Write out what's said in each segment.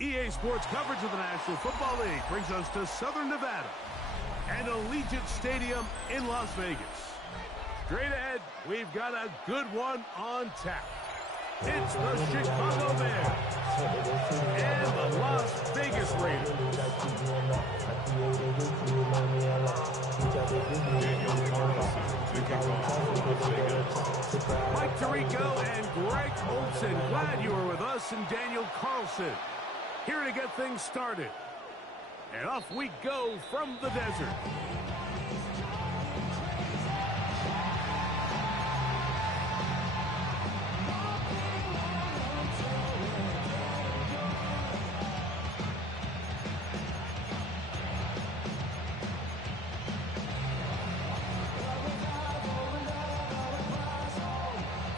EA Sports coverage of the National Football League brings us to Southern Nevada and Allegiant Stadium in Las Vegas. Straight ahead, we've got a good one on tap. It's the Chicago Bears and the Las Vegas Raiders. Mike Tirico and Greg Olson, glad you were with us, and Daniel Carlson here to get things started. And off we go from the desert.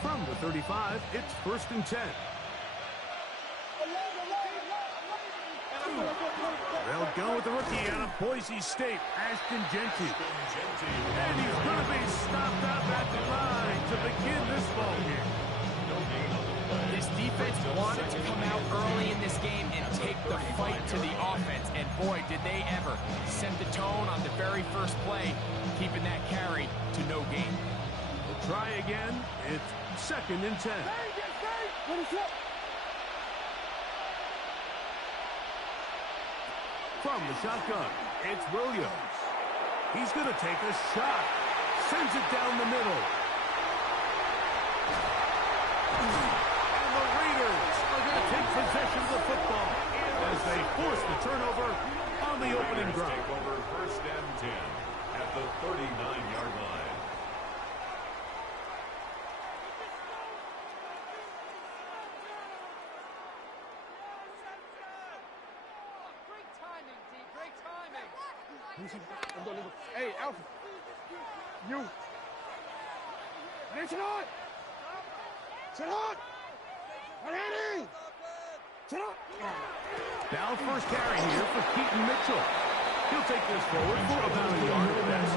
From the 35, it's 1st and 10. They'll go with the rookie out of Boise State, Ashton Jeanty. And he's going to be stopped up at the line to begin this ball game. This defense wanted to come out early in this game and take the fight to the offense. And boy, did they ever set the tone on the very first play, keeping that carry to no gain. We'll try again. It's 2nd and 10. From the shotgun, it's Williams. He's going to take a shot. Sends it down the middle. And the Raiders are going to take possession of the football as they force the turnover on the opening drive. Take over 1st and 10 at the 39-yard line. Hey, Alfred. You. Sit on. Sit on. Ready. Sit on. Now first carry here for Keaton Mitchell. He'll take this forward for about a yard at best.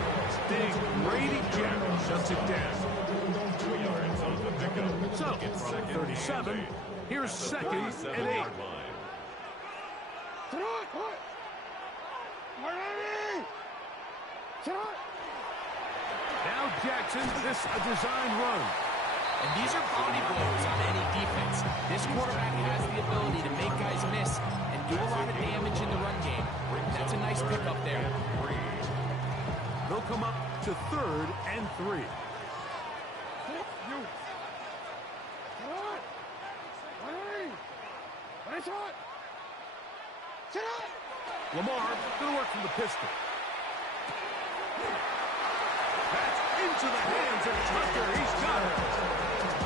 Big Brady Jack shuts it down. 2 yards on the pickup. So, from 37, here's 2nd and 8. Sit on. What? Ready. Sit on. Now Jackson, this a design run. And these are body blows on any defense. This quarterback has the ability to make guys miss and do a lot of damage in the run game. That's a nice pickup there. They'll come up to 3rd and 3. You. Sit on. Ready. Sit on. Sit on. Lamar going to work from the pistol. That's into the hands of Tucker. He's got it.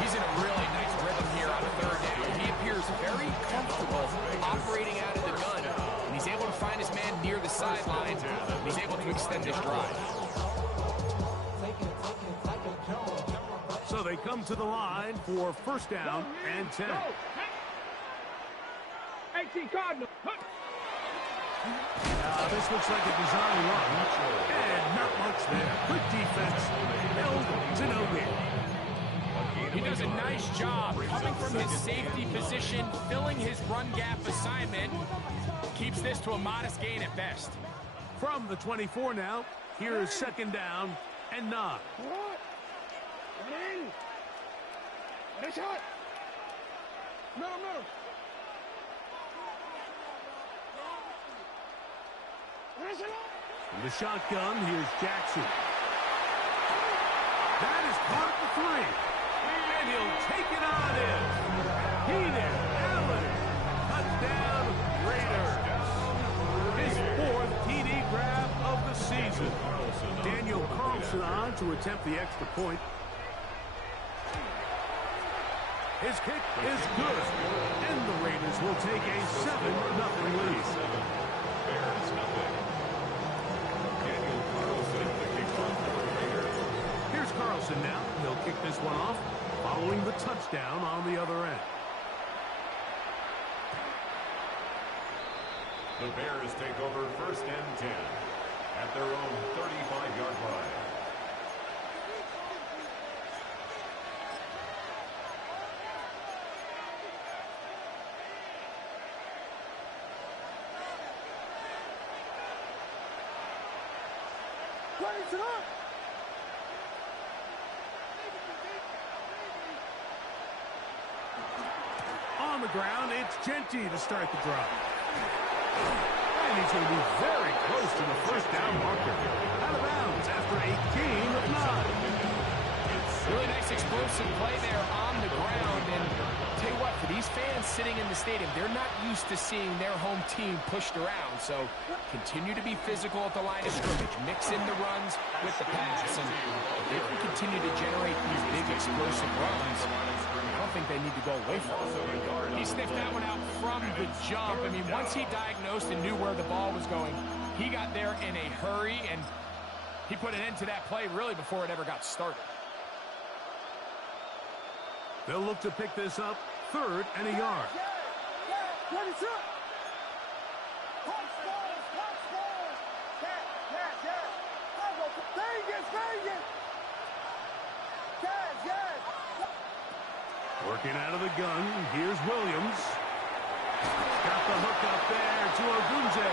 He's in a really nice rhythm here on 3rd down. He appears very comfortable operating out of the gun. And he's able to find his man near the sideline. And he's able to extend this drive. So they come to the line for 1st down and 10. 18 Cardinal. This looks like a design run. And not much there. Good defense. Held to no gain. He does a nice job coming from his safety position, filling his run gap assignment. Keeps this to a modest gain at best. From the 24 now, here is 2nd down and 9. Ready. Shot. No. From the shotgun, here's Jackson. That is caught at the 3. And he'll take it on in. Keenan Allen. Touchdown, Raiders. His 4th TD grab of the season. Daniel Carlson on to attempt the extra point. His kick is good. And the Raiders will take a 7-0 lead. Bears nothing. Daniel Carlson, the kickoff for the Raiders. Here's Carlson now. He'll kick this one off, following the touchdown on the other end. The Bears take over 1st and 10 at their own 35-yard line. On the ground, it's Genty to start the drive. And he's going to be very close to the first down marker. Out of bounds after a gain of 9. Really nice explosive play there on the ground. And tell you what, for these fans sitting in the stadium, they're not used to seeing their home team pushed around. So continue to be physical at the line of scrimmage. Mix in the runs with the pass. And if they can continue to generate these big explosive runs, I don't think they need to go away from it. He sniffed that one out from the jump. I mean, once he diagnosed and knew where the ball was going, he got there in a hurry, and he put an end to that play really before it ever got started. They'll look to pick this up, 3rd and a yard. Working out of the gun, here's Williams. Got the hook up there to Ogunze.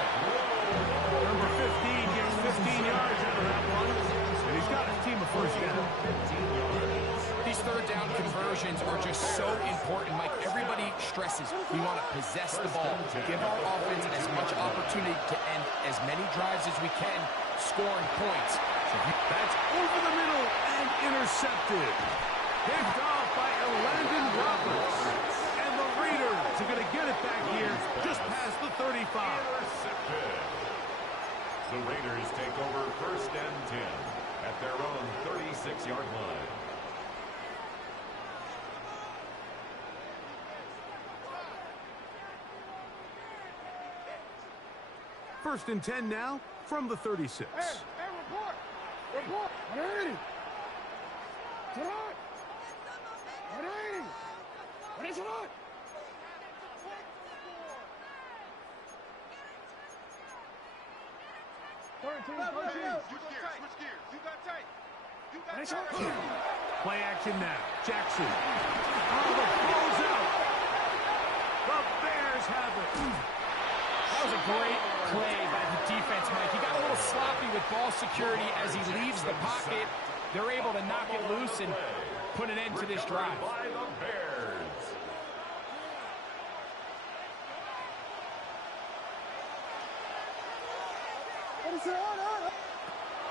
Number 15 gets 15 yards out of that one. And he's got his team a first down. These third down conversions are just so important, Mike. Everybody stresses we want to possess the ball, give our offense as much opportunity to end as many drives as we can, scoring points. That's over the middle and intercepted. Picked off by Elandon Roberts. And the Raiders are going to get it back here just past the 35. Intercepted. The Raiders take over 1st and 10 at their own 36-yard line. First and 10 now from the 36. Hey, report! Report! 180! Turn on! 180! What is it on? Play action now. Jackson. Oh, the ball's out. The Bears have it. That was a great play by the defense, Mike. He got a little sloppy with ball security as he leaves the pocket. They're able to knock it loose and put an end to this drive. By the Bears.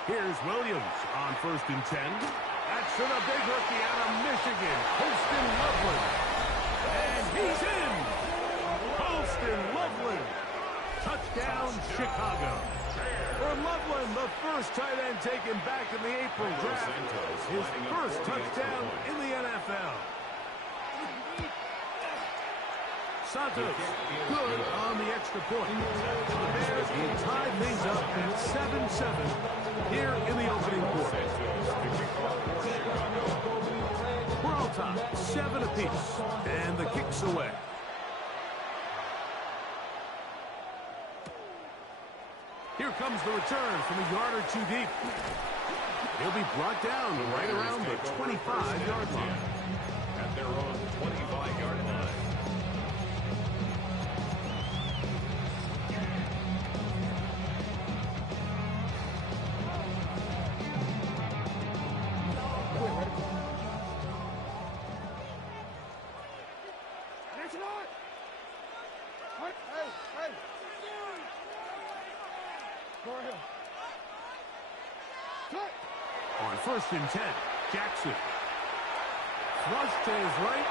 Here's Williams on 1st and 10. That's to the big rookie out of Michigan, Holston Loveland. And he's in. Holston Loveland. Touchdown, Chicago. For Loveland, the first tight end taken back in the April draft. His first touchdown in the NFL. Santos, good on the extra point. The Bears will tie things up at 7-7 here in the opening quarter. We're all tied, 7 apiece, and the kick's away. Here comes the return from a yard or 2 deep. He'll be brought down right around the 25-yard line. At their own 25-yard line. On 1st and 10, Jackson. Flush to his right.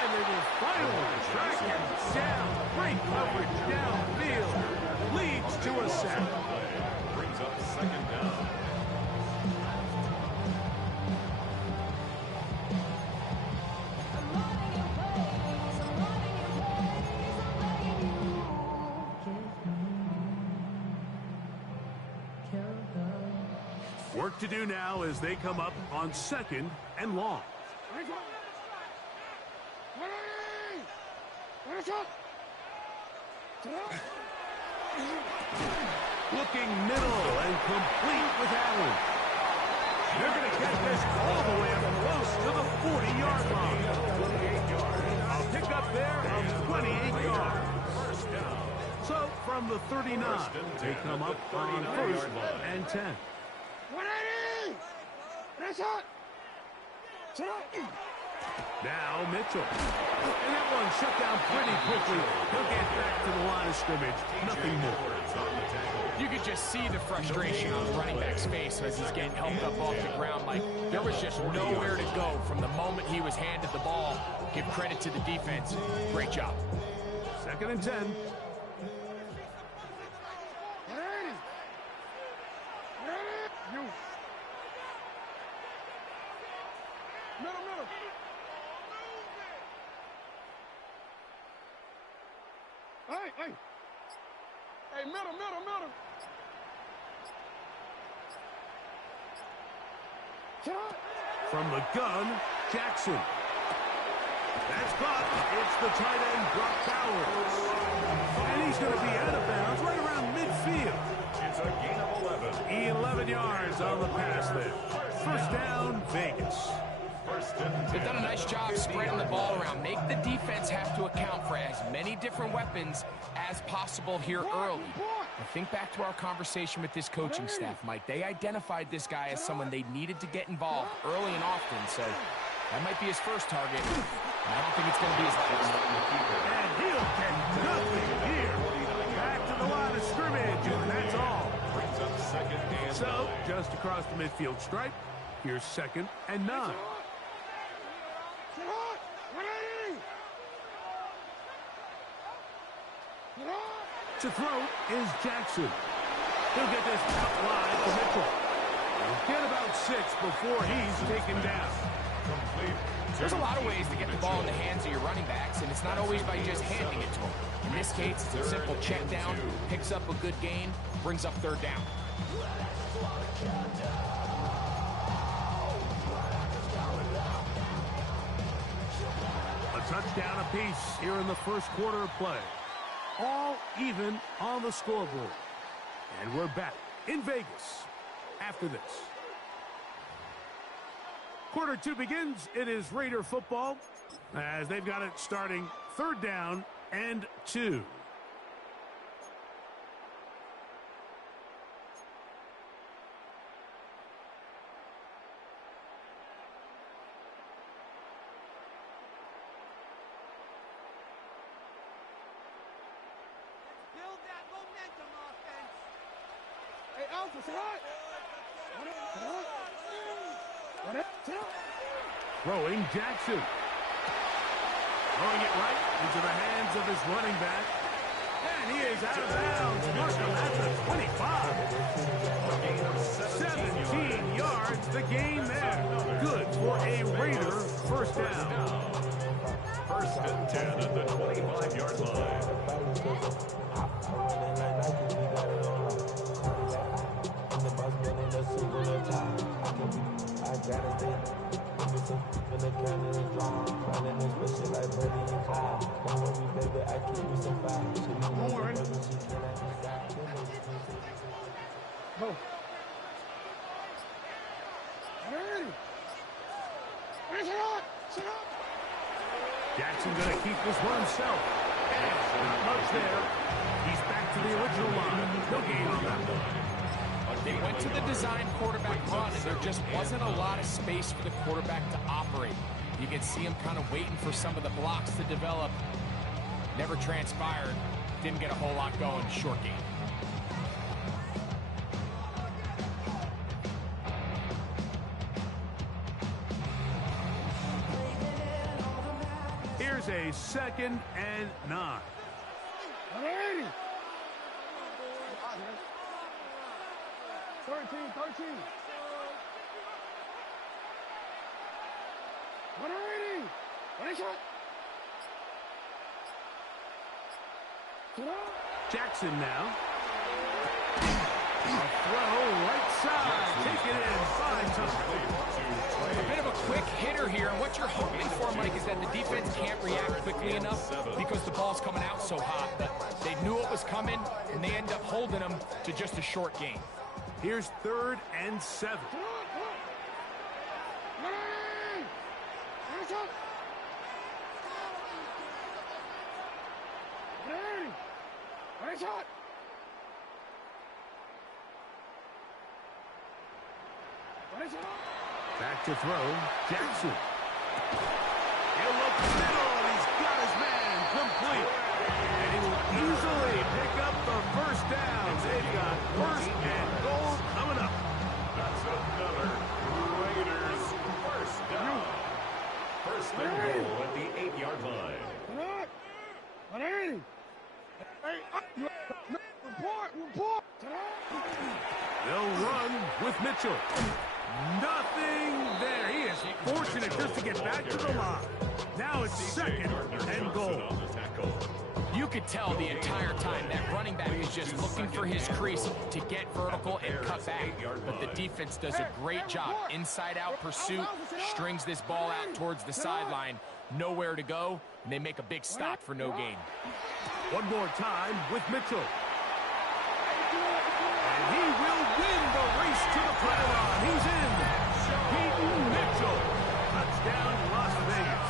And they will finally track him down. Great coverage downfield. Leads to a sack. Brings up 2nd down. Work to do now as they come up on 2nd and long. Looking middle and complete with Allen. They're going to get this all the way up close to the 40-yard line. A pick up there of 28 yards. First down. So from the 39, they come up on 1st and 10. 180! That's it! Now Mitchell. And that one shut down pretty quickly. He'll get back to the line of scrimmage. Nothing more. You could just see the frustration on the running back's face as he's getting helped up off the ground. Like, there was just nowhere to go from the moment he was handed the ball. Give credit to the defense. Great job. 2nd and 10. 180! 180! You. Middle. Hey. Hey, middle. Shot. From the gun, Jackson. That's caught. It's the tight end, Brock Bowers. And he's going to be out of bounds right around midfield. It's a gain of 11. 11 yards on the pass there. 1st down, Vegas. They've done a nice job spreading the ball around. Make the defense have to account for as many different weapons as possible here early. And think back to our conversation with this coaching staff, Mike. They identified this guy as someone they needed to get involved early and often, so that might be his first target. I don't think it's going to be his last. And he'll get nothing here. Back to the line of scrimmage, and that's all. Brings up 2nd and 9. So, just across the midfield stripe, here's 2nd and 9. Shot. 180! To throw is Jackson. He'll get this out wide to Mitchell. He'll get about 6 before he's taken down. There's a lot of ways to get the ball in the hands of your running backs, and it's not always by just handing it to them. In this case, it's a simple check down, picks up a good gain, brings up 3rd down. A touchdown apiece here in the 1st quarter of play. All even on the scoreboard. And we're back in Vegas after this. Quarter 2 begins. It is Raider football as they've got it starting 3rd down and 2. Build that momentum, offense. Hey, Alpha, shot. Throwing Jackson. Throwing it right into the hands of his running back. And he is out of bounds. Markham at the 25. 17 yards, the gain there. Good for a Raider 1st down. 1st and 10 at the 25-yard line. Go. 180! Shot. Jackson going to keep this one himself. And not much there. He's back to the original line. No gain on that one. They went to the design quarterback run, and there just wasn't a lot of space for the quarterback to operate. You can see him kind of waiting for some of the blocks to develop. Never transpired. Didn't get a whole lot going. Short game. Here's a 2nd and 9. 180! 13. 180! Ready, shot. Jackson now. A throw right side. Take it in. 5 touchdowns. A bit of a quick hitter here, and what you're hoping for, Mike, is that the defense can't react quickly enough because the ball's coming out so hot. But they knew it was coming, and they end up holding them to just a short gain. Here's 3rd and 7. Back to throw, Jackson. He'll look middle, and he's got his man complete. And he will easily pick up the first down. They've got first and goal coming up. That's another Raiders first down. First and goal at the 8-yard line. They'll run with Mitchell. Nothing there. He is fortunate just to get back to the line. Now it's second and goal. You could tell the entire time that running back is just looking for his crease to get vertical and cut back. But the defense does a great job. Inside-out pursuit, strings this ball out towards the sideline. Nowhere to go, and they make a big stop for no gain. One more time with Mitchell. And he will win the race to the pylon. He's in. Peyton Mitchell. Touchdown, Las Vegas.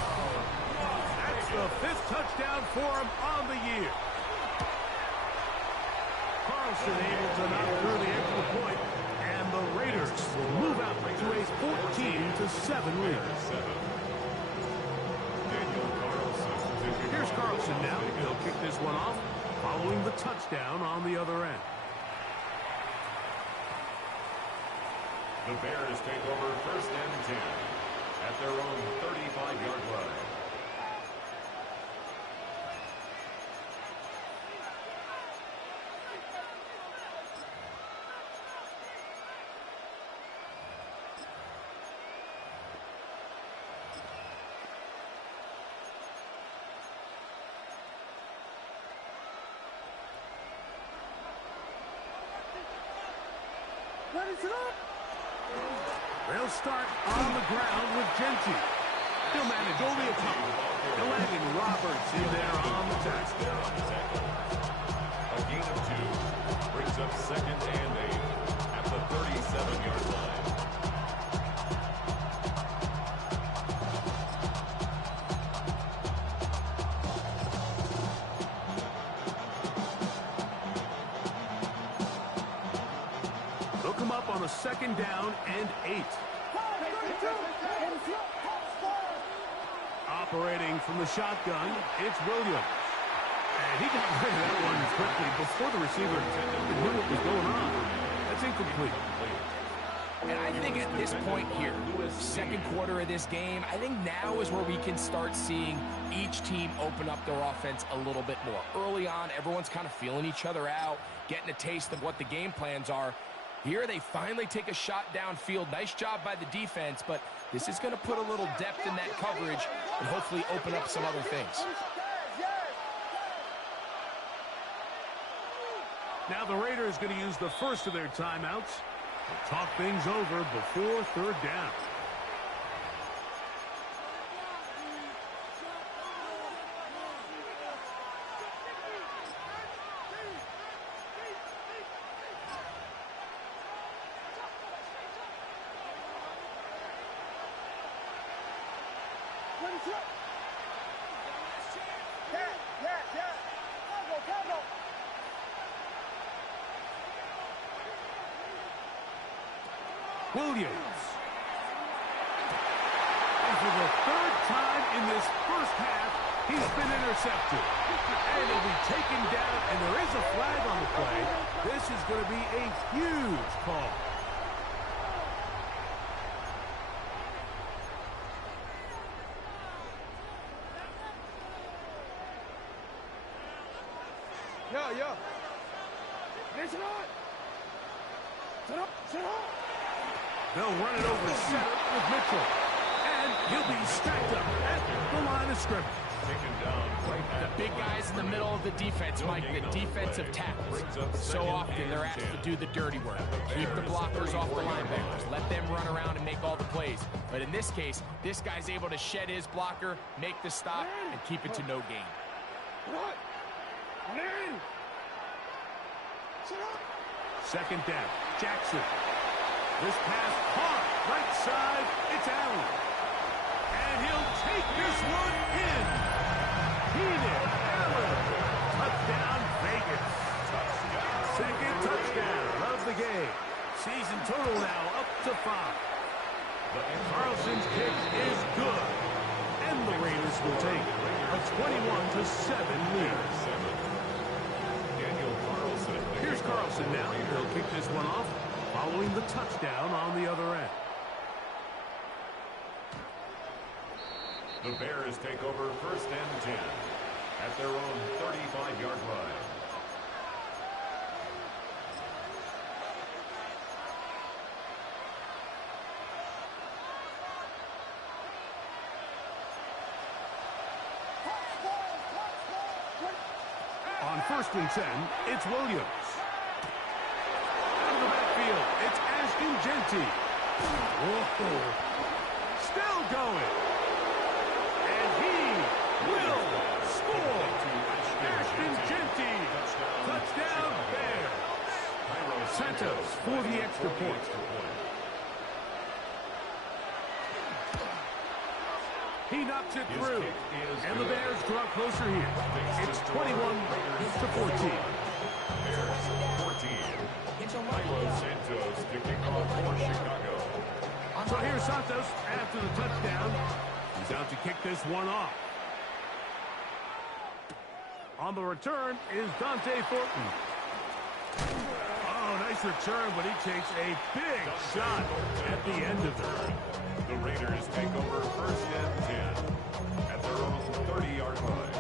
That's the 5th touchdown for him on the year. Carlson able to knock through the edge of the point, and the Raiders will move out to a 14-7 lead. Here's Carlson now. He'll kick this one off following the touchdown on the other end. The Bears take over first and 10 at their own 35-yard line. They'll start on the ground with Genty. He'll manage only a couple. Delaney Roberts in there on the tackle. A gain of 2 brings up second and 8 at the 37-yard line. They'll come up on a second down and 8. Operating from the shotgun, it's Williams. And he got rid of that one quickly before the receiver knew what was going on. That's incomplete. And I think at this point here, second quarter of this game, I think now is where we can start seeing each team open up their offense a little bit more. Early on, everyone's kind of feeling each other out, getting a taste of what the game plans are. Here they finally take a shot downfield. Nice job by the defense, but this is going to put a little depth in that coverage and hopefully open up some other things. Now the Raiders going to use the first of their timeouts to talk things over before third down. Williams. And for the 3rd time in this first half, he's been intercepted. And he'll be taken down, and there is a flag on the play. This is going to be a huge call. Yeah. Listen on. Sit up. They'll run it over center with Mitchell. And he'll be stacked up at the line of scrimmage. Taken down right The at big guys in the middle of the defense, Mike, the defensive tackles. So often they're asked to do the dirty work. Keep the blockers off the linebackers. Let them run around and make all the plays. But in this case, this guy's able to shed his blocker, make the stop, and keep it to no gain. Second down, Jackson. This pass hard, right side, it's Allen. And he'll take this one in. Keenan Allen. Touchdown, Vegas. Second touchdown of the game. Season total now up to 5. Carlson's kick is good. And the Raiders will take a 21-7 lead. Daniel Carlson. Here's Carlson now. He'll kick this one off following the touchdown on the other end. The Bears take over first and 10 at their own 35-yard line. On first and 10, it's Williams. Out of the backfield, it's Ashton Jeanty. Whoa. Still going. And he will score. Ashton Jeanty. Touchdown, Bears. Santos for the extra point. He knocks it through. And the Bears draw closer here. It's 21-14. Bears 14. Cairo Santos to kick off for Chicago. So here's Santos after the touchdown. He's out to kick this one off. On the return is Dante Thornton. Oh, nice return, but he takes a big shot at the end of it. The Raiders take over first and 10 at their own 30-yard line.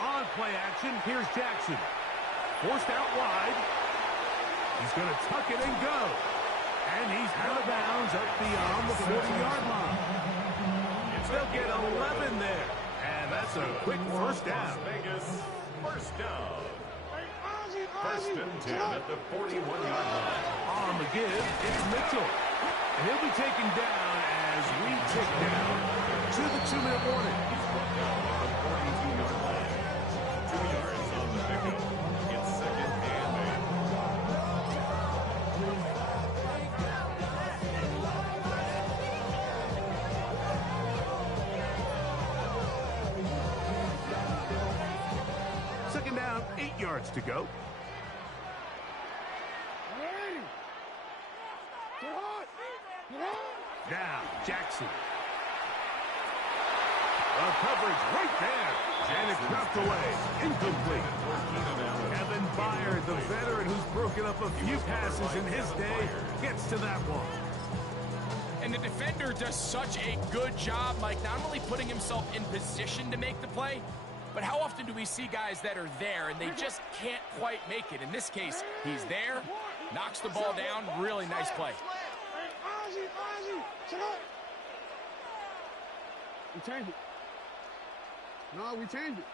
On play action, here's Jackson. Forced out wide. He's going to tuck it and go. And he's out of bounds up beyond the 40-yard line. They'll get 11 there. And that's a quick first down. Vegas, first down. First and 10 at the 41-yard line. On the give, it's Mitchell. And he'll be taken down as we tick down to the 2-minute warning. He's brought down at the 42-yard line. 2 yards on the pickup. It's second and 8. Second down, 8 yards to go. Now, Jackson. Coverage right there. And it's knocked away. Incomplete. Evan Byard, the veteran who's broken up a few passes in his day, gets to that one. And the defender does such a good job, Mike, not only putting himself in position to make the play, but how often do we see guys that are there and they just can't quite make it? In this case, he's there, knocks the ball down, really nice play. We changed it. No, we changed it.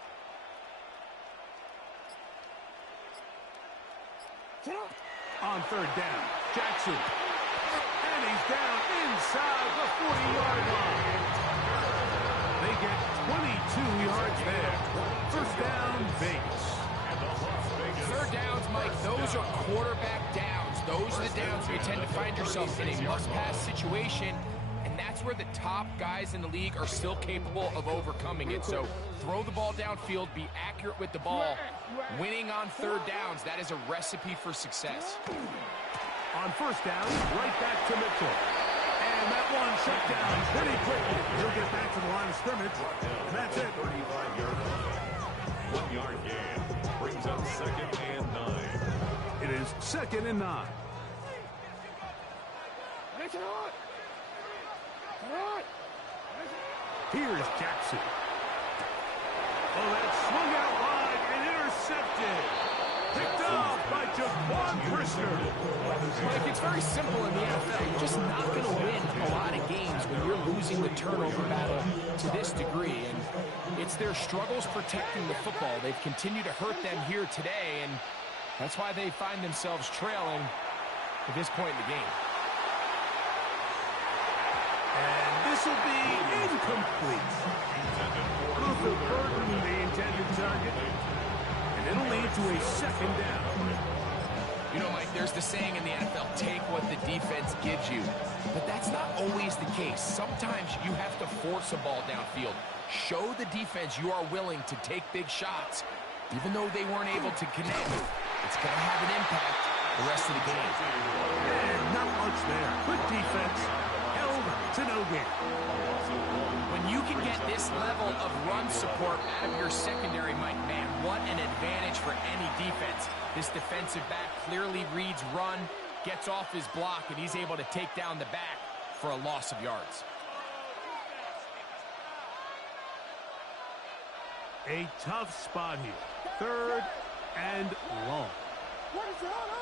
On third down, Jackson. And he's down inside the 40-yard line. They get 22 yards there. First down, Vegas. Third downs, Mike, those are quarterback downs. Those are the downs where you tend to find yourself in a must-pass situation, and that's where the top guys in the league are still capable of overcoming it. So throw the ball downfield, be accurate with the ball. Winning on third downs, that is a recipe for success. On first down, right back to Mitchell. And that one shut down pretty quickly. He'll get back to the line of scrimmage. And that's it. 35-yard line. 1 yard gain. Brings up second and 9. It is second and 9. Here's Jackson. Oh, that swung out wide and intercepted. Picked off by Jaquan Brisker. Mike, it's very simple in the NFL. You're just not going to win a lot of games when you're losing the turnover battle to this degree. And it's their struggles protecting the football. They've continued to hurt them here today, and that's why they find themselves trailing at this point in the game. And this will be incomplete. Luther Burton, the intended target. And it'll lead to a second down. You know, Mike, there's the saying in the NFL, take what the defense gives you. But that's not always the case. Sometimes you have to force a ball downfield. Show the defense you are willing to take big shots. Even though they weren't able to connect, it's going to have an impact the rest of the game. And not much there. Good defense. Held to no gain. When you can get this level of run support out of your secondary, Mike, man, what an advantage for any defense. This defensive back clearly reads run, gets off his block, and he's able to take down the back for a loss of yards. A tough spot here. 3rd and long. What is it on?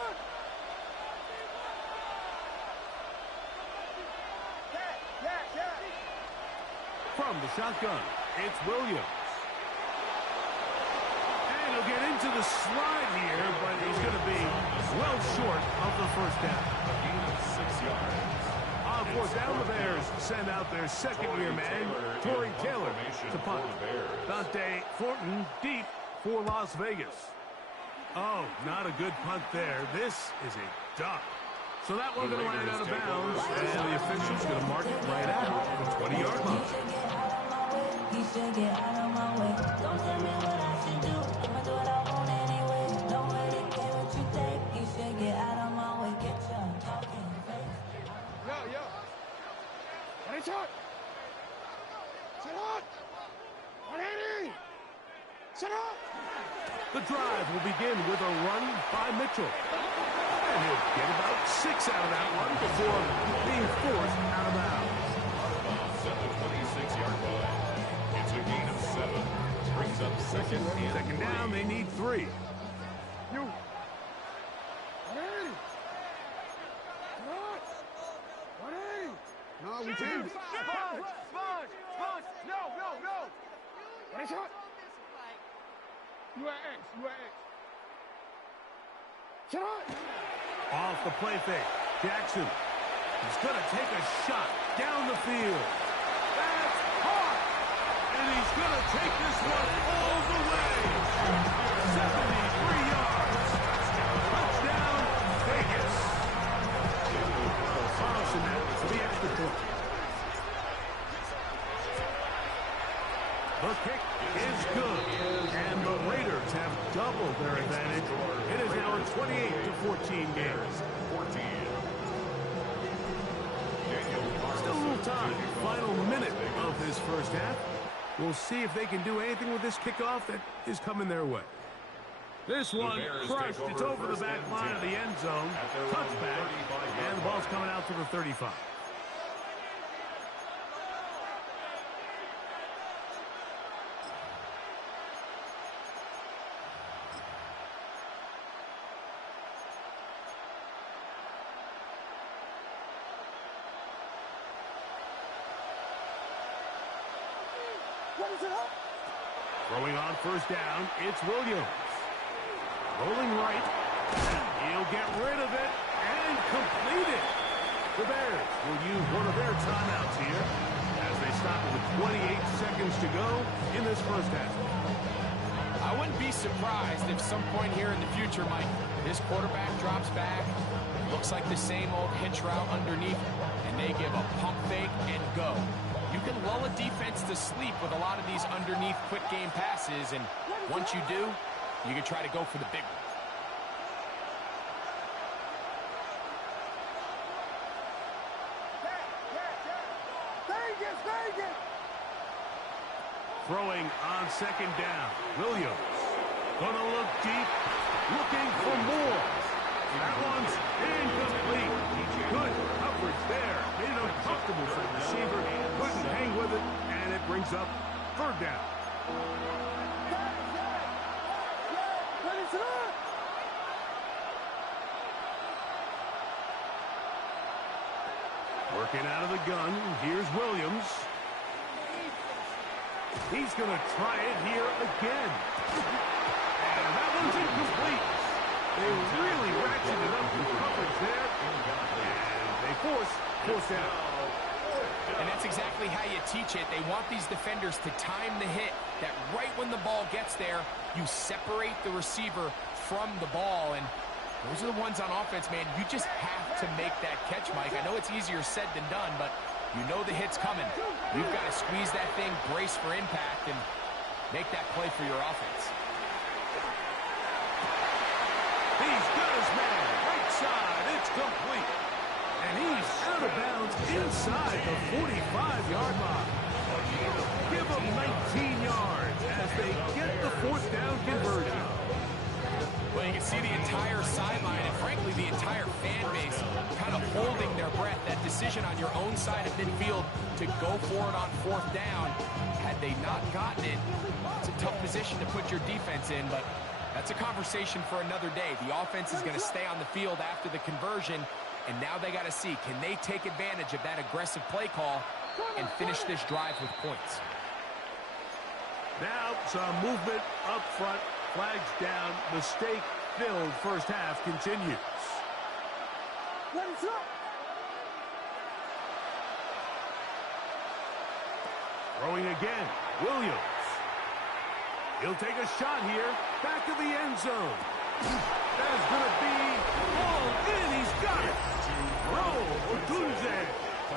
From the shotgun, it's Williams. And he'll get into the slide here, but he's going to be well short of the first down. 6 yards. On 4th down, the Bears send out their second-year man, Tory Taylor, to punt. Dante Thornton deep for Las Vegas. Oh, not a good punt there. This is a duck. So that one's going to land out of bounds, and the official's going to mark it right out the 20-yard line. He should get out of my way. Don't tell me what I should do. I'ma do what I want anyway. Don't really care what you think. You should get out of my way. Get your talking face. Yo. What is it? Sit up. 180. Sit up. The drive will begin with a run by Mitchell. And he'll get about 6 out of that one before being forced out of bounds. At the 26-yard line. It's a gain of 7. Brings up second down, they need 3. You. 180. Sit up. 180. No, we changed. Sponge! No! What is it? You are X. Sit up. Off the play fake, Jackson. He's going to take a shot down the field. That's caught! And he's going to take this one all the way. 73 yards. Touchdown, Vegas. Carlson now for the extra point. The kick is good, and the Raiders have doubled their advantage. It is now a 28-14 game. 14. Still a little time. Final minute of this first half. We'll see if they can do anything with this kickoff that is coming their way. This one crushed. It's over the back line of the end zone. Touchback, and the ball's coming out to the 35. Throwing on first down, it's Williams. Rolling right. He'll get rid of it and complete it. The Bears will use one of their timeouts here as they stop with 28 seconds to go in this first half. I wouldn't be surprised if some point here in the future, Mike, this quarterback drops back, looks like the same old hitch route underneath, and they give a pump fake and go. You can lull a defense to sleep with a lot of these underneath quick game passes, and once you do, you can try to go for the big one. Vegas! Throwing on second down, Williams. Gonna look deep, looking for more. That one's incomplete. Good coverage there. Made it uncomfortable for the receiver. Couldn't hang with it, and it brings up third down. Working out of the gun, here's Williams. He's going to try it here again. And that one's incomplete. They really ratcheted up the coverage there. And they force down. And that's exactly how you teach it. They want these defenders to time the hit, that right when the ball gets there, you separate the receiver from the ball. And Those are the ones on offense, man. You just have to make that catch, Mike. I know it's easier said than done, but you know the hit's coming. You've got to squeeze that thing, brace for impact, and make that play for your offense. He's got his man. Right side. It's complete. And he's out of bounds inside the 45-yard line. Give them 19 yards as they get the fourth down conversion. Well, you can see the entire sideline and, frankly, the entire fan base kind of holding their breath. That decision on your own side of midfield to go for it on fourth down, had they not gotten it, it's a tough position to put your defense in, but that's a conversation for another day. The offense is going to stay on the field after the conversion, and now they got to see, can they take advantage of that aggressive play call and finish this drive with points? Now some movement up front. Flags down. Mistake-filled first half continues. What is up? Throwing again. Williams. He'll take a shot here. Back of the end zone. That is going to be hauled in. He's got it. Roll. Odunze.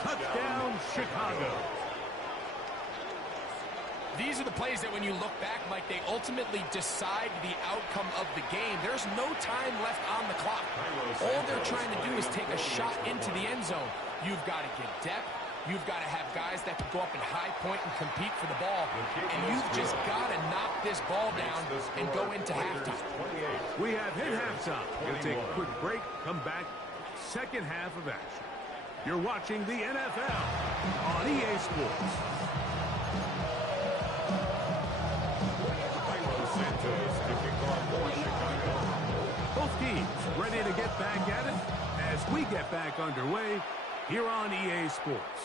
Touchdown, Chicago. These are the plays that when you look back, Mike, they ultimately decide the outcome of the game. There's no time left on the clock. All they're trying to do is take a shot into the end zone. You've got to get depth. You've got to have guys that can go up and high point and compete for the ball. And you've just got to knock this ball down and go into halftime. We have hit halftime. We're going to take a quick break. Come back. Second half of action. You're watching the NFL on EA Sports. Both teams ready to get back at it as we get back underway here on EA Sports.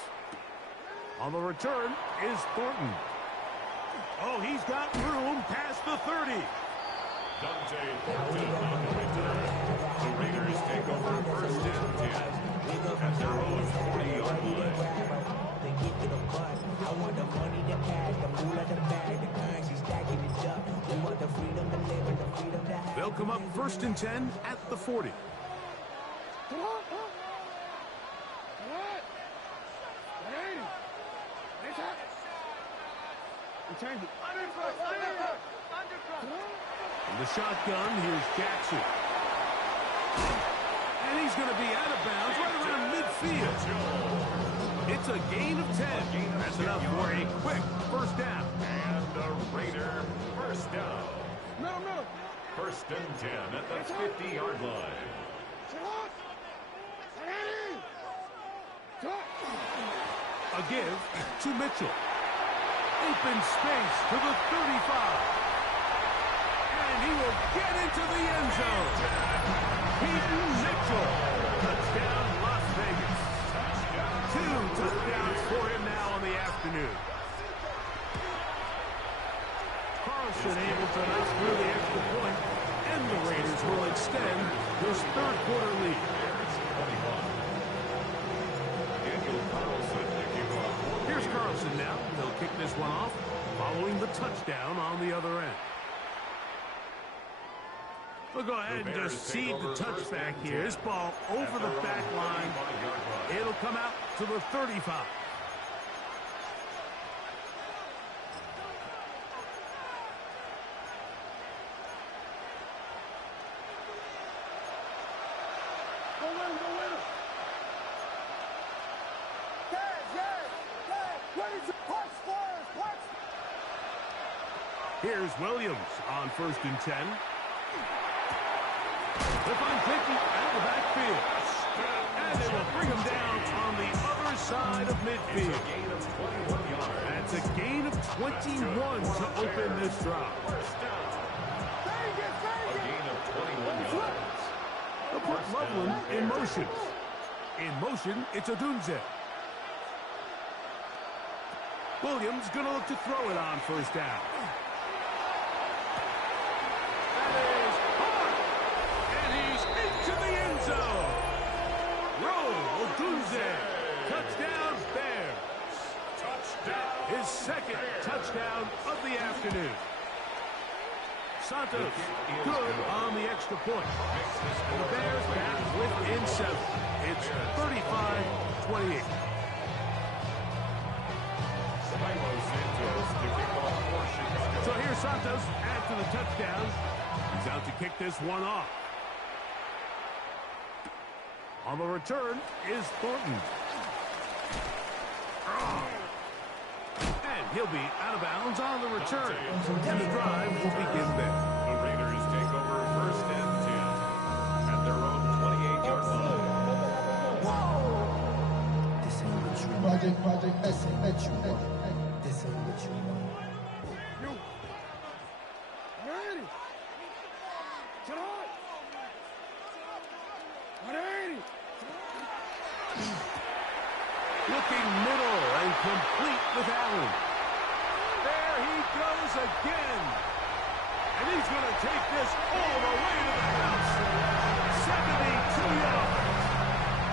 On the return is Thornton. Oh, he's got room past the 30. Dante Thornton on the return. The Raiders take over first and 10 at their own 40-yard line. I want the money, the cash, the moolah, the bag, the currency, stacking it up. We want the freedom to live and the freedom to have. They'll come up first and 10 at the 40. Come on, come on. Change it. In the shotgun, here's Jackson. And he's going to be out of bounds right around midfield. It's a gain of 10. That's enough for a quick first down. And the Raider first down. Middle. First and 10 at the 50-yard line. A give to Mitchell. Open space to the 35. And he will get into the end zone. Peyton Mitchell. Touchdown, Las Vegas. 2 touchdowns for him now on the afternoon. Carlson able to knock through the extra point, and the Raiders will extend this third quarter lead. Here's Carlson now. They'll kick this one off following the touchdown on the other end. We'll go ahead and just seed the touchback here. This ball over the back line. It'll come out to the 35. Here's Williams on first and 10. They'll find Pickett out of the backfield. And they will bring him down on the other side of midfield. That's a gain of 21 to open this drive. A gain of 21 yards. They'll put Loveland in motion. In motion, it's Odunze. Williams going to look to throw it on first down. Touchdown, Bears. Touchdown. His second touchdown of the afternoon. Santos, good on the extra point. And the Bears back within 7. It's 35-28. So here's Santos after the touchdown. He's out to kick this one off. On the return is Thornton. And he'll be out of bounds on the return. And the drive will begin there. The Raiders take over first and 10 at their own 28-yard line. This ain't what you want. Project, this ain't what you want. This ain't what you want. Ready? Get on! 180! Looking middle and complete with Allen. There he goes again. And he's going to take this all the way to the house. 72 yards.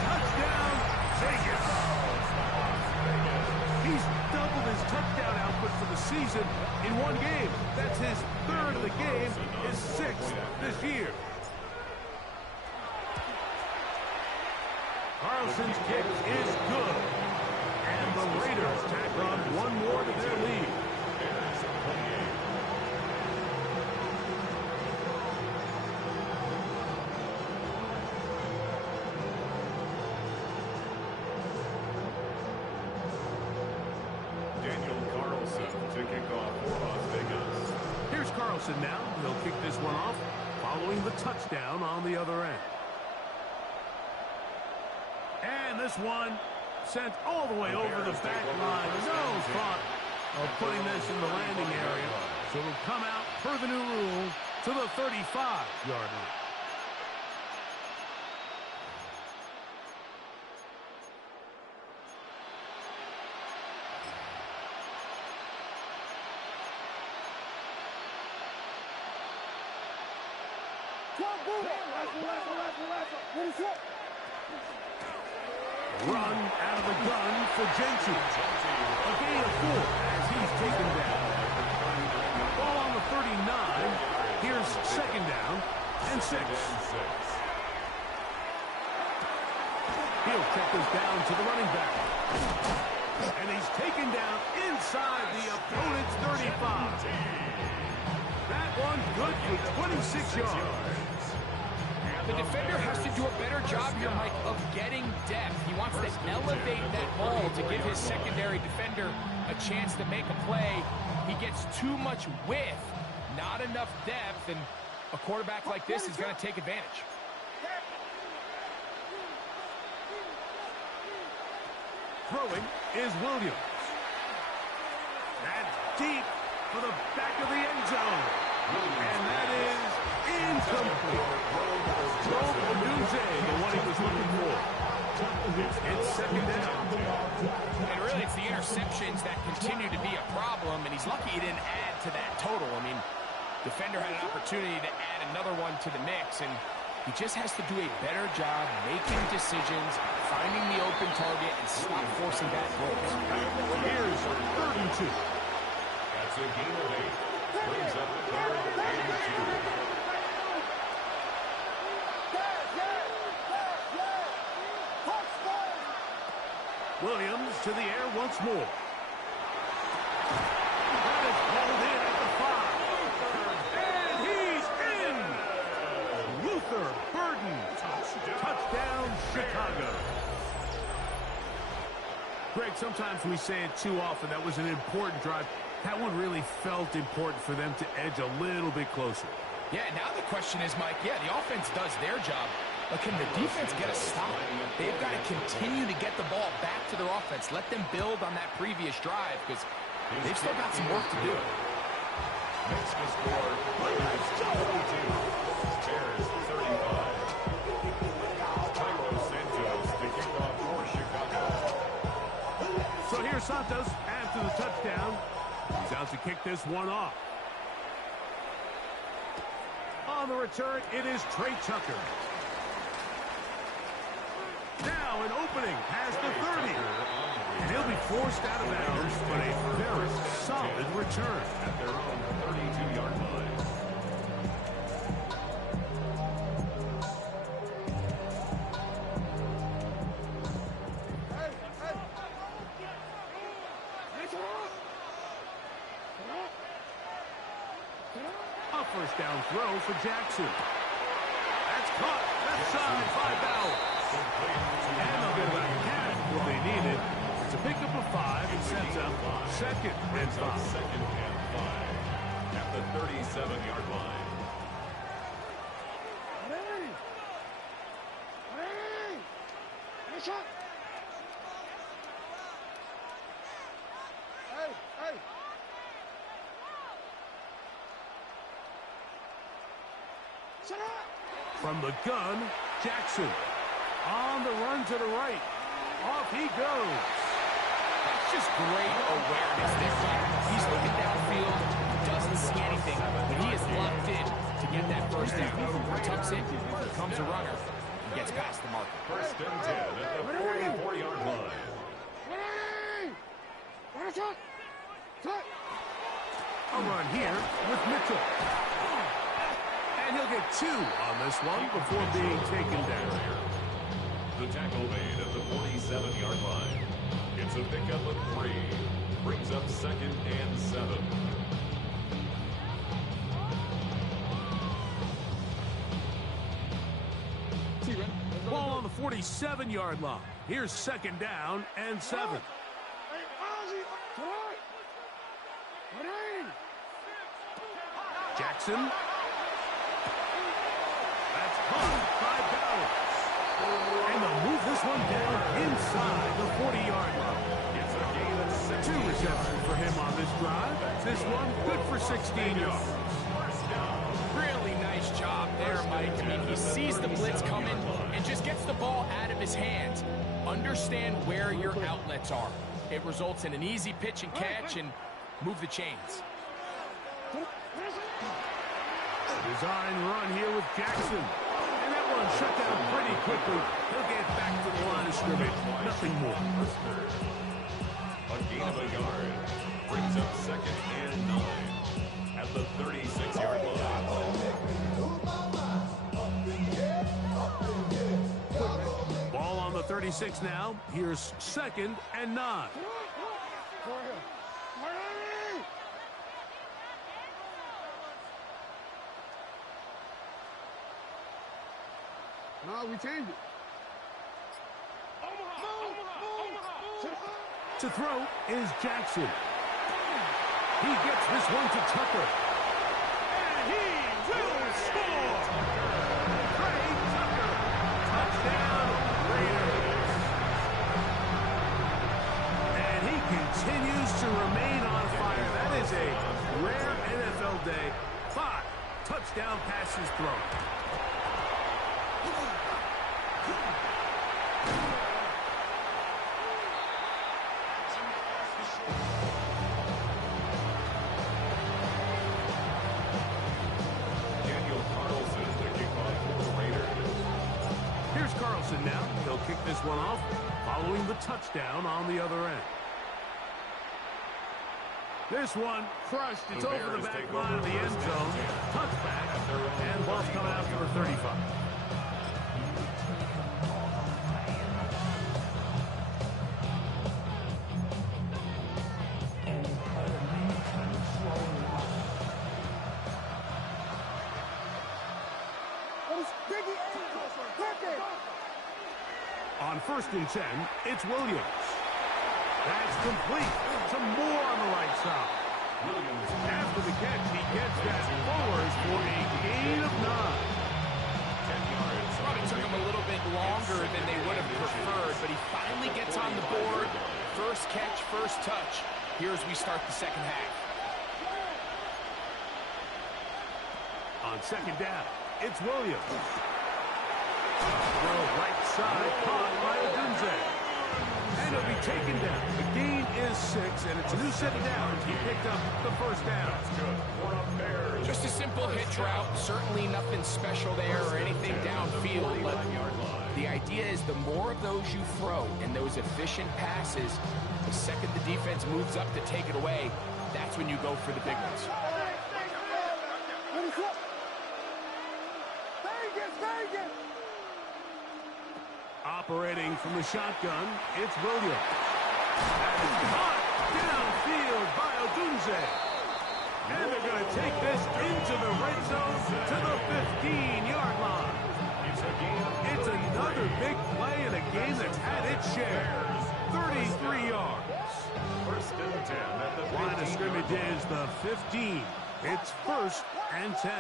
Touchdown, Vegas. He's doubled his touchdown output for the season in one game. That's his third of the game, his sixth this year. Carlson's kick is good. And the Raiders tack on one more to their lead. Daniel Carlson to kick off for Las Vegas. Here's Carlson now. He'll kick this one off following the touchdown on the other end. And this one sent all the way over the back line. No thought of putting this in the landing area. So it'll come out per the new rule to the 35-yard line. Run out of the gun for Jensen. A gain of 4 as he's taken down. Ball on the 39. Here's second down and 6. He'll check this down to the running back. And he's taken down inside the opponent's 35. That one good for 26 yards. The defender has to do a better job here, Mike, of getting depth. He wants to elevate that ball to give his secondary defender a chance to make a play. He gets too much width, not enough depth, and a quarterback like this is going to take advantage. Throwing is Williams. That's deep for the back of the end zone. And that is incomplete. Joe Odunze, the one he was looking for. It's second down. And really, it's the interceptions that continue to be a problem, and he's lucky he didn't add to that total. I mean, defender had an opportunity to add another one to the mix, and he just has to do a better job making decisions, finding the open target, and stop forcing bad throws. Here's 32. That's a gain of 8. Brings up the third and 2. Williams to the air once more. That is pulled in at the 5. And he's in! Luther Burden. Touchdown, Chicago. Greg, sometimes we say it too often. That was an important drive. That one really felt important for them to edge a little bit closer. Yeah, now the question is, Mike, the offense does their job, but can the defense get a stop? They've got to continue to get the ball back to their offense. Let them build on that previous drive because they've still got some work to do. Makes the score. Raiders 42. Bears 35. Cairo Santos to kick off for Chicago. So here's Santos after the touchdown. He's out to kick this one off. On the return, it is Trey Tucker. Now an opening past the 30. And he'll be forced out of bounds, but a very solid return. At their own 32-yard line. touchdown throw for Jackson. That's caught. Left side by Bowers. And they'll get about half what they needed. It's a pickup of 5 and sets up second and 5. Second and 5 at the 37-yard line. Ready! Ready! Nice shot! Hey, hey! Sit up! From the gun, Jackson. On the run to the right. Off he goes. That's just great awareness this time. He's looking downfield, doesn't see anything, but he is locked in to get that first down. Tucks in, becomes a runner, and gets past the marker. First and 10 at the 44-yard line. Ready! Nice shot! Set! A run here with Mitchell. And he'll get 2 on this one before being taken down. The tackle made at the 47-yard line. It's a pickup of 3. Brings up second and 7. Ball on the 47-yard line. Here's second down and 7. Hey, Ozzie! Tonight! Ready! Jackson. That's caught by Bowers. And they'll move this one down inside the 40-yard line. It's a gain of 6. 2 receptions for him on this drive. This one good for 16 yards. Really nice job there, Mike. I mean, he sees the blitz coming and just gets the ball out of his hands. Understand where your outlets are. It results in an easy pitch and catch and move the chains. Design run here with Jackson. And that one shut down pretty quickly. He'll get back to the line of scrimmage. Nothing more. A gain of a yard. Brings up second and 9 at the 36-yard line. Ball on the 36 now. Here's second and 9. Go ahead. Ready! No, we changed it. To throw is Jackson. He gets this one to Tucker. And he will score! Trey Tucker. Touchdown, Raiders. And he continues to remain on fire. That is a rare NFL day. 5 touchdown passes thrown. Daniel Carlson to kick off for the Raiders. Here's Carlson now. He'll kick this one off following the touchdown on the other end. This one crushed. It's over the back line of the end zone. Touchback. And ball's coming out for 35. On first and 10, it's Williams. That's complete to Moore on the right side. After the catch, he gets that forward for a gain of 9. 10 yards. Probably took him a little bit longer than they would have preferred, but he finally gets on the board. First catch, first touch. Here as we start the second half. On second down, it's Williams. Throw right side, caught by Odunze. And he'll be taken down. The gain is 6, and it's a new set of downs. He picked up the first down. Just a simple hitch route. Certainly nothing special there or anything downfield, but the idea is the more of those you throw and those efficient passes, the second the defense moves up to take it away, that's when you go for the big ones. Operating from the shotgun, it's Williams. That is caught downfield by Odunze. And they're going to take this into the red zone to the 15-yard line. It's another big play in a game that's had its share. 33 yards. First and 10 at the Line of scrimmage is the 15. It's first and 10.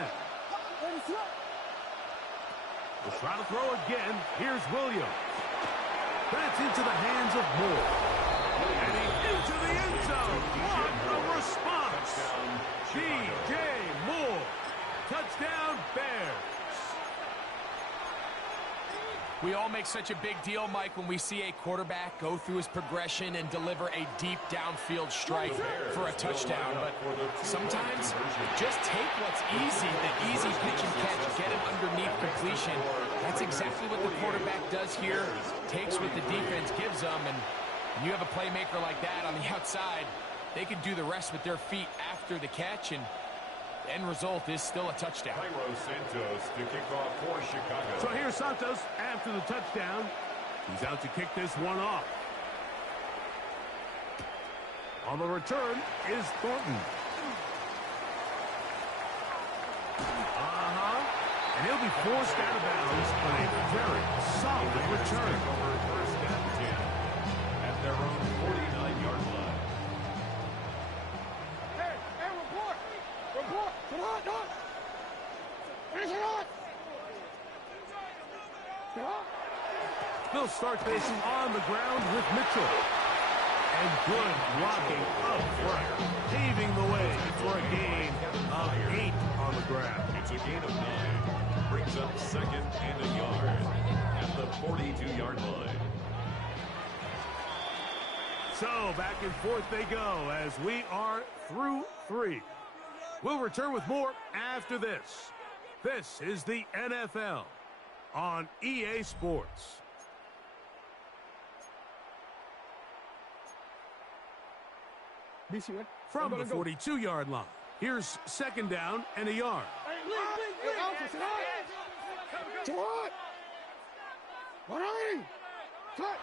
We'll try to throw again. Here's Williams. That's into the hands of Moore. And he's into the end zone. What a response. DJ Moore. Touchdown, Bears. We all make such a big deal, Mike, when we see a quarterback go through his progression and deliver a deep downfield strike for a touchdown. But sometimes just take what's easy, the easy pitch and catch, get it underneath completion. That's exactly what the quarterback does here. Takes what the defense gives them, and you have a playmaker like that on the outside, they can do the rest with their feet after the catch, and the end result is still a touchdown. Cairo Santos to kick off for Chicago. So here's Santos after the touchdown. He's out to kick this one off. On the return is Thornton. And he'll be forced out of bounds on a very solid return. Over first and 10 at their own 49-yard line. Hey, report. Report. Come on, dog. Finish it on. Come on. They'll start this on the ground with Mitchell. And good blocking up front, paving the way for a gain of 8 on the ground. It's a gain of 9. Brings up second and a yard at the 42-yard line. So back and forth they go as we are through 3. We'll return with more after this. This is the NFL on EA Sports. BC, man. From the 42-yard line, here's second down and a yard. Hey, Alpha, sit down. Come on. 180. Cut.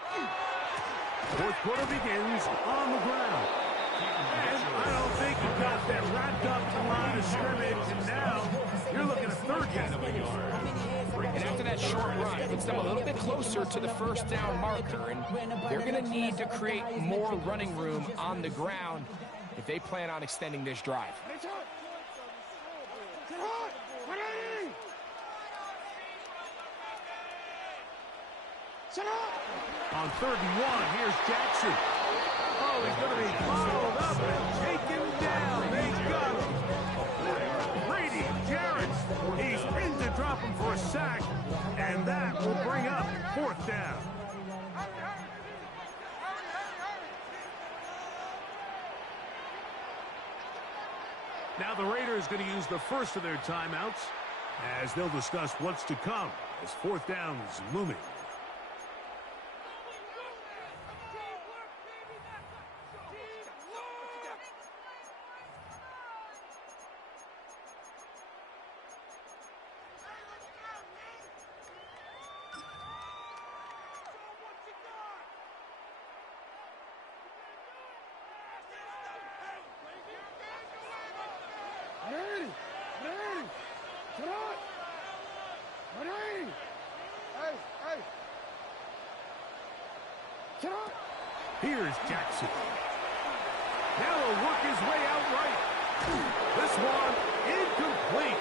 Fourth quarter begins on the ground. And I don't think you got that wrapped up the line of scrimmage, and now you're looking at third down. And after that short run, it puts them a little bit closer to the first down marker, and they're going to need to create more running room on the ground if they plan on extending this drive. Come on. 180. Sit up. On 3rd and 1, here's Jackson. Oh, he's going to be followed up and taken down. They got him. Brady Jarrett. He's in to drop him for a sack, and that will bring up 4th down. Now the Raiders going to use the first of their timeouts as they'll discuss what's to come as 4th down is looming. Here's Jackson. Now he'll work his way out right. This one incomplete.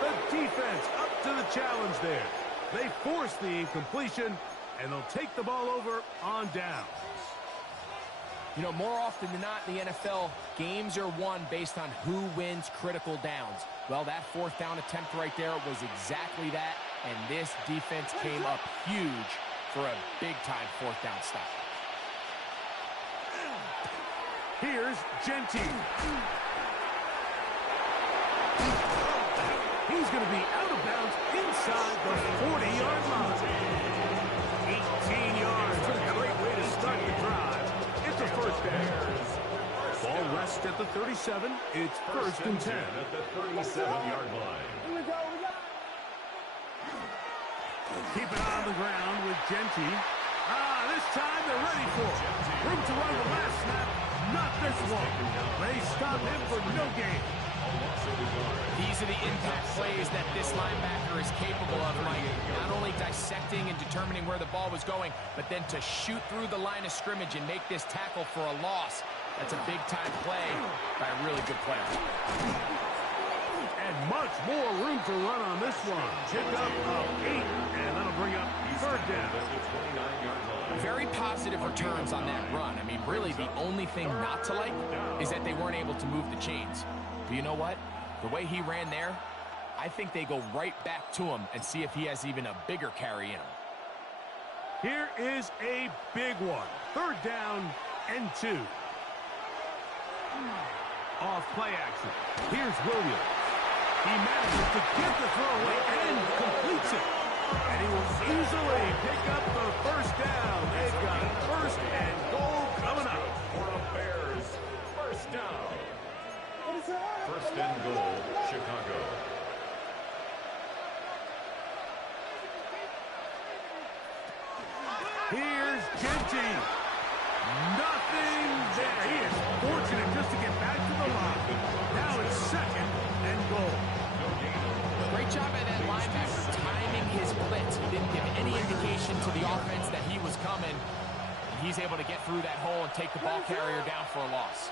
The defense up to the challenge there. They force the incompletion, and they'll take the ball over on down. You know, more often than not in the NFL, games are won based on who wins critical downs. Well, that 4th down attempt right there was exactly that, and this defense came up huge for a big-time 4th down stop. Here's Genty. He's going to be out of bounds inside the 40-yard line. 18 yards. A great way to start the drive. It's a 1st down. Ball rests at the 37. It's 1st and 10. At the 37-yard line. Here we go. Keep it on the ground with Genty. This time they're ready for it. Room to run the last snap. Not this one. They stop him for no gain. These are the impact plays that this linebacker is capable of, Mike. Not only dissecting and determining where the ball was going, but then to shoot through the line of scrimmage and make this tackle for a loss. That's a big-time play by a really good player. And much more room to run on this one. Pick up of 8, and that'll bring up third down. Very positive returns on that run. I mean, really, the only thing not to like is that they weren't able to move the chains. But you know what? The way he ran there, I think they go right back to him and see if he has even a bigger carry in him. Here is a big one. Third down and 2. Off play action. Here's Williams. He manages to get the throw away and completes it. And he will easily pick up the first down. They've got first and goal coming up. For the Bears, first down. First and goal, Chicago. Here's Genty. Nothing there. He is fortunate just to get back to the line. Now it's second and goal. Great job by that linebacker timing his blitz. He didn't give any indication to the offense that he was coming. And he's able to get through that hole and take the ball carrier down for a loss.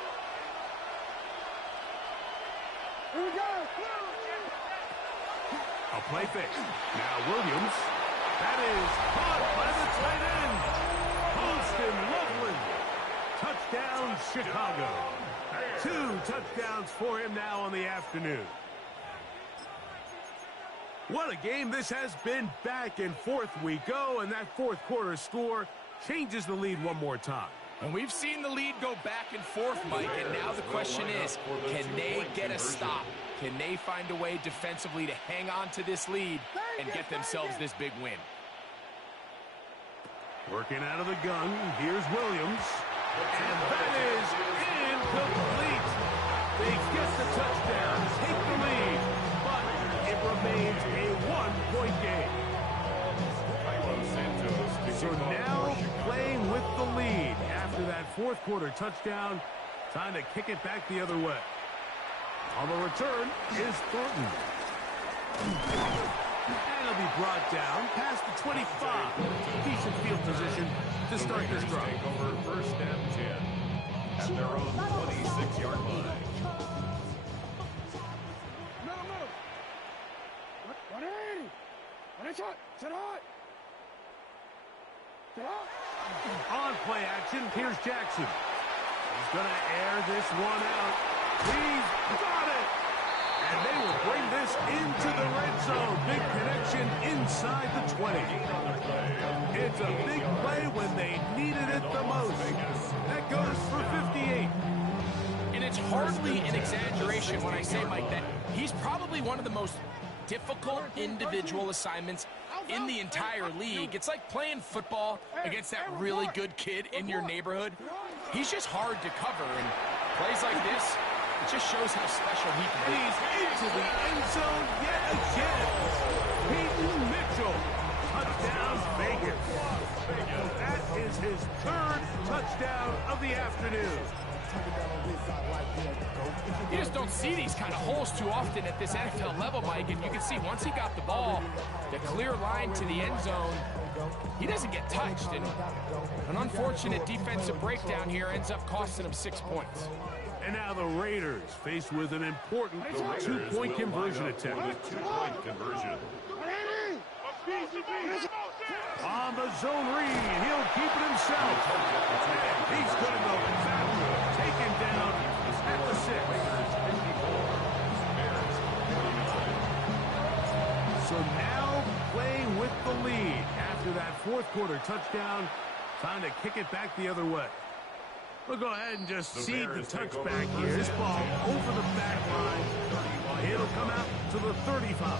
Here we go. A play fake. Now Williams. That is caught by the tight end. Holston Loveland. Touchdown, Chicago. 2 touchdowns for him now on the afternoon. What a game this has been. Back and forth we go, and that fourth quarter score changes the lead one more time. And we've seen the lead go back and forth, Mike, and now the question is, can they get a stop? Can they find a way defensively to hang on to this lead and get themselves this big win? Working out of the gun, here's Williams. And that is incomplete. They get the touchdown, take the lead, but it remains a one-point game. So now playing with the lead after that fourth quarter touchdown, time to kick it back the other way. On the return is Thornton. And he'll be brought down past the 25. Decent field position to start this drive. Take over first and 10 at their own 26-yard line. Middle. 180. 180. Sit hot. On play action, here's Jackson. He's going to air this one out. He's got it! And they will bring this into the red zone. Big connection inside the 20. It's a big play when they needed it the most. That goes for 58. And it's hardly an exaggeration when I say, Mike, that he's probably one of the most difficult individual assignments in the entire league. It's like playing football against that really good kid in your neighborhood. He's just hard to cover, and plays like this, it just shows how special he can be. He's into the end zone yet again. Peyton Mitchell. Touchdown, Vegas. That is his third touchdown of the afternoon. You just don't see these kind of holes too often at this NFL level, Mike, and you can see once he got the ball, the clear line to the end zone, he doesn't get touched, and an unfortunate defensive breakdown here ends up costing him 6 points. And now the Raiders faced with an important two-point conversion attempt. Two-point conversion. On the zone read, he'll keep it himself. And he's going to go backward, taken down at the 6. So now playing with the lead after that fourth quarter touchdown, time to kick it back the other way. We'll go ahead and just seed the touchback here. This ball over the back line. It'll come out to the 35.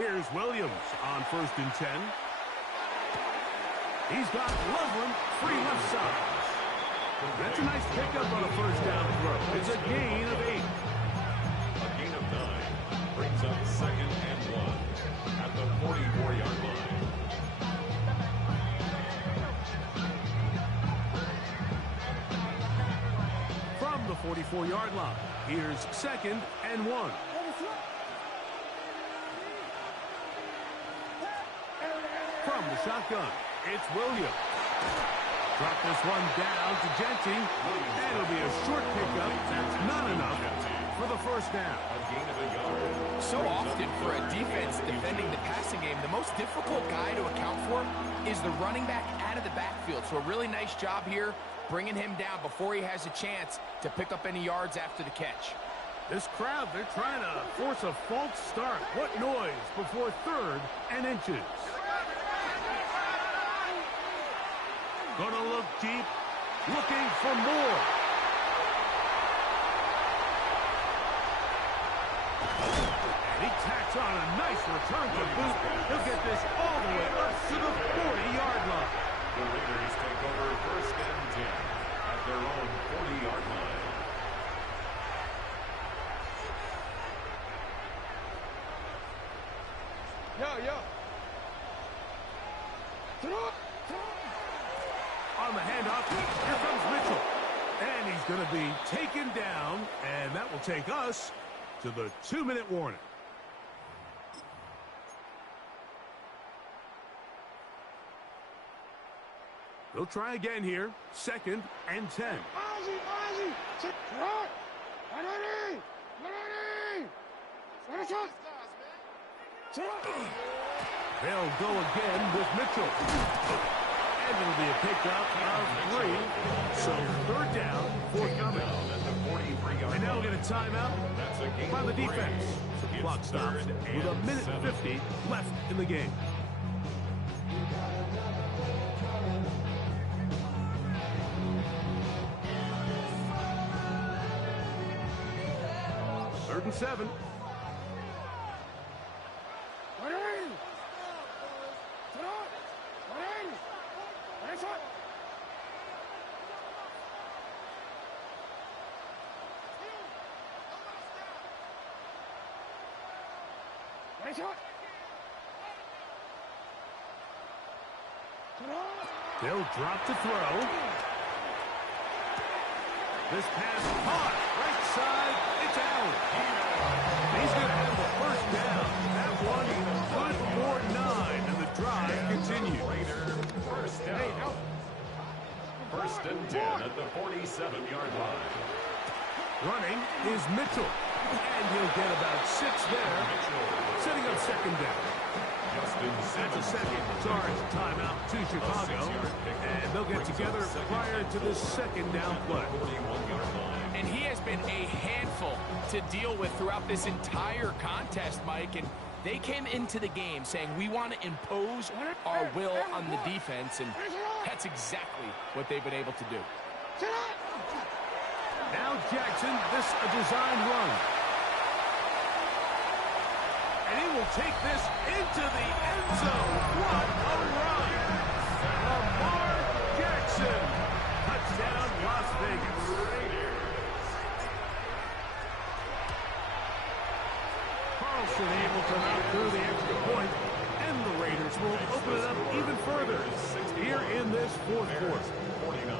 Here's Williams on 1st and 10. He's got Loveland free left side. That's a nice pickup on a first down throw. It's a gain of 8. A gain of 9 brings up 2nd and 1 at the 44-yard line. From the 44-yard line, here's 2nd and 1. From the shotgun, it's Williams. Drop this one down to Genty, and it'll be a short pickup. That's not enough for the first down. A gain of a yard. So often for a defense defending the passing game, the most difficult guy to account for is the running back out of the backfield. So a really nice job here, bringing him down before he has a chance to pick up any yards after the catch. This crowd, they're trying to force a false start. What noise before 3rd and inches. Gonna look deep, looking for more. And he tacks on a nice return to boot. He'll get this all the way up to the 40-yard line. The Raiders take over 1st and 10 at their own 40-yard line. Yo. On the handoff, here comes Mitchell. And he's going to be taken down, and that will take us to the 2-minute warning. They'll try again here. 2nd and 10. Ozzy. Sit right. Ready. They'll go again with Mitchell. And it'll be a pickup of 3. So 3rd down, 4th coming. And now we'll get a timeout by the defense. So the clock stops with 1:50 left in the game. Third and 7. They'll drop to throw. This pass caught. Right side. It's Allen. He's going to have the first down. That one good for 9, and the drive continues. First down. 1st and 10 at the 47-yard line. Running is Mitchell. And he'll get about 6 there. Setting up 2nd down. That's a second charge timeout to Chicago. And they'll get together prior to the 2nd down play. And he has been a handful to deal with throughout this entire contest, Mike. And they came into the game saying, we want to impose our will on the defense. And that's exactly what they've been able to do. Now Jackson, this a design run. And he will take this into the end zone. What a run! Lamar Jackson. Touchdown, Las Vegas. Carlson able to knock through the extra point, and the Raiders will open it up even further here in this 4th quarter. 49.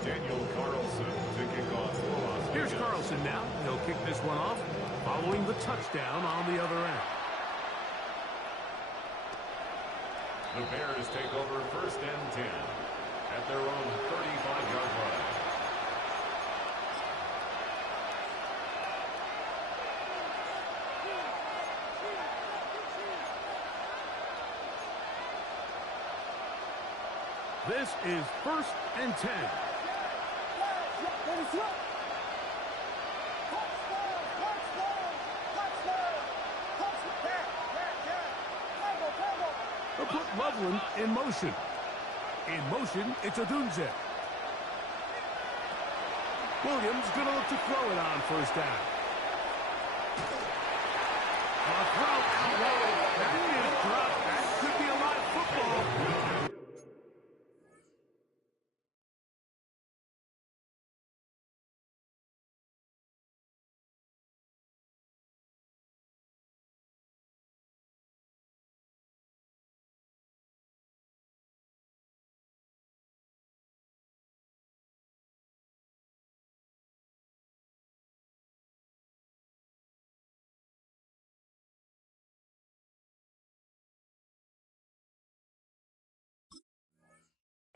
Daniel Carlson to kick off for Las Vegas. Here's Carlson now. He'll kick this one off following the touchdown on the other end. The Bears take over 1st and 10 at their own 35-yard line. This is 1st and 10. They'll put Loveland in motion. In motion, it's Odunze. Williams going to look to throw it on 1st down. throw out wide. That is dropped. That could be a live football.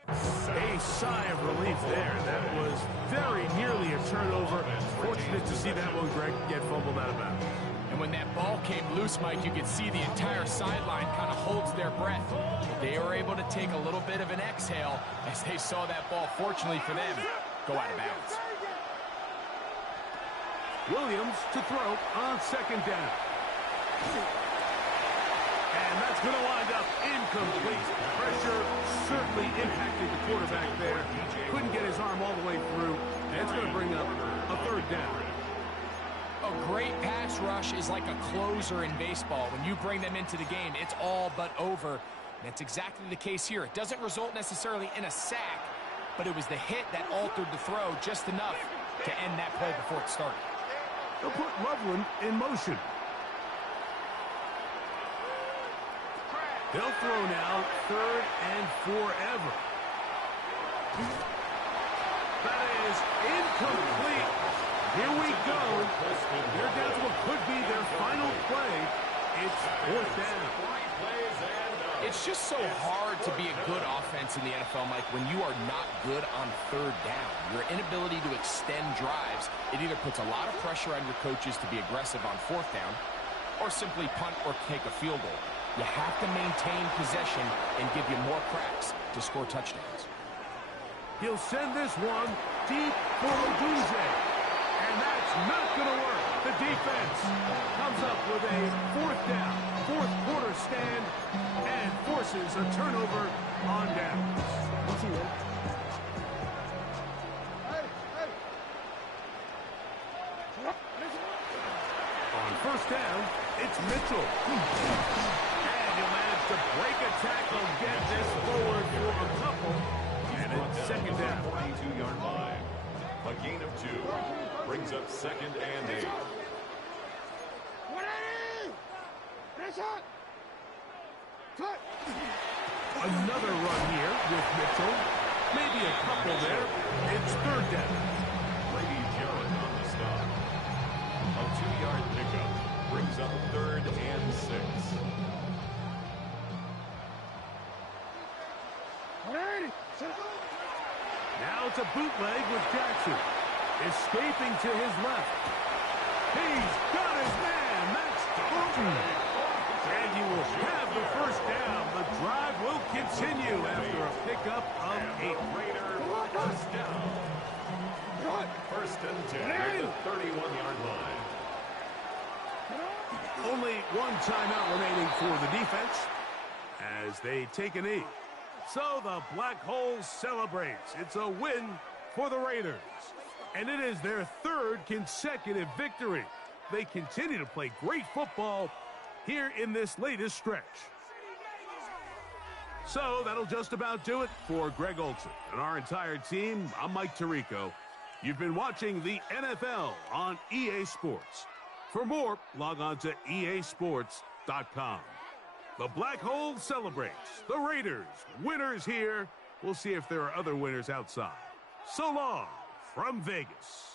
A sigh of relief there. That was very nearly a turnover. Fortunate to see that one, Greg, get fumbled out of bounds. And when that ball came loose, Mike, you could see the entire sideline kind of holds their breath. They were able to take a little bit of an exhale as they saw that ball, fortunately for them, go out of bounds. Williams to throw on second down. And that's going to wind up incomplete. Pressure certainly impacted the quarterback there. Couldn't get his arm all the way through. And it's going to bring up a third down. A great pass rush is like a closer in baseball. When you bring them into the game, it's all but over. And that's exactly the case here. It doesn't result necessarily in a sack, but it was the hit that altered the throw just enough to end that play before it started. They'll put Loveland in motion. They'll throw now, third and forever. That is incomplete. Here we go. They're down to what could be their final play. It's fourth down. It's just so hard to be a good offense in the NFL, Mike, when you are not good on third down. Your inability to extend drives, it either puts a lot of pressure on your coaches to be aggressive on fourth down or simply punt or take a field goal. You have to maintain possession and give you more cracks to score touchdowns. He'll send this one deep for Odunze. And that's not going to work. The defense comes up with a fourth down, fourth quarter stand, and forces a turnover on downs. On first down, it's Mitchell. And he'll manage to break a tackle, get this forward for a couple, and it's second down. 42-yard line. A gain of 2 brings up second and 8. Another run here with Mitchell. Maybe a couple there. It's third down. Brady Jarrett on the stop. A 2-yard pickup brings up third and 6. Now it's a bootleg with Jackson. Escaping to his left. He's got his man. That's Thornton. And he will have the first down. The drive will continue after a pickup of 8. Raider, first down. First and 10 at the 31-yard line. Only one timeout remaining for the defense as they take a knee. So the Black Hole celebrates. It's a win for the Raiders. And it is their third consecutive victory. They continue to play great football here in this latest stretch. So that'll just about do it for Greg Olsen and our entire team. I'm Mike Tirico. You've been watching the NFL on EA Sports. For more, log on to easports.com. The Black Hole celebrates. The Raiders, winners here. We'll see if there are other winners outside. So long from Vegas.